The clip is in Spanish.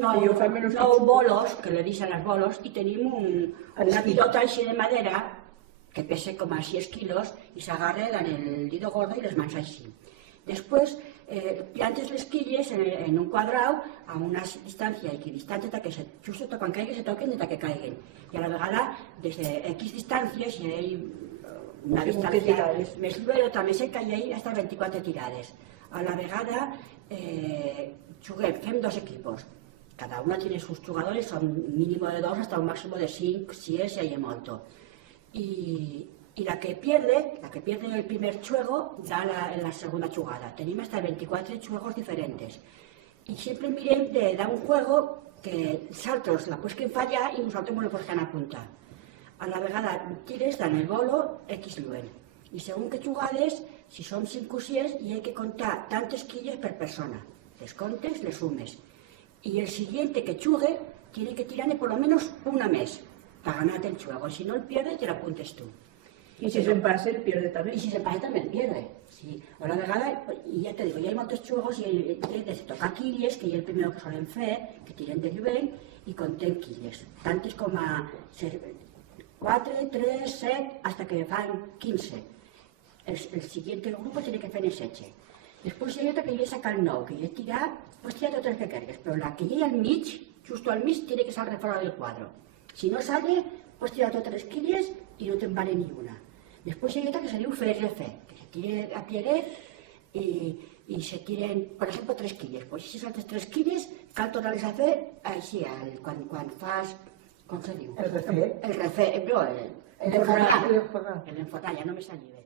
nou bolos, que li dicen els bolos, i tenim una pilota així de madera que pesa com a 6 quilos i s'agarra en el dedo gordo i les mans així. Després plantes les quilles en un quadrau a una distància equidistante que just quan caiguen se toquen que caiguen. I a la vegada, des d'X distància, si hi ha una distància més lluera, també se caiguen fins a 24 tirades. A la vegada juguem, fem 2 equipos. Cada una tiene sus jugadores, son mínimo de 2 hasta un máximo de 5, si es, si hay molto. Y la que pierde el primer juego da en la segunda jugada. Tenemos hasta 24 juegos diferentes. Y siempre mirem de dar un juego que saltos la pueden fallar y nosotros nos lo podem apuntar. A la vegada tires, dan el bolo, X lluent. Y según que jugades, si son 5 o 6, y hay que contar tantas quilles per persona. Les contes, les sumes. Y el siguiente que jugue tiene que tirarle por lo menos una mes para ganarte el juego. Si no el pierde, te lo apuntes tú. Y si se empate, el pierde también. Y si se empate, también pierde. Sí. A la vegada, y ya te digo, ya hay muchos juegos y hay de tocar quilles, que es el primero que suelen fer, que tiren de lluent y conten quilles. Tantes com a 4, 3, 7, hasta que fan 15. El siguiente grupo tiene que fer 16. Després hi ha otra que ja saca el 9, que ja tirar, pues tirar totes les que cargues, però la que hi ha al mig, justo al mig, tiene que salir fora del quadro. Si no sale, pues tirar totes les quilles y no te'n vale ni una. Després hi ha otra que se diu fer refer, que se tire a plieguet y se tiren, por ejemplo, 3 quilles. Pues si saltes 3 quilles, cal tornar-les a fer així, quan fas, com se diu? El refer. El refer, no, l'enfornar, ja no me saliva.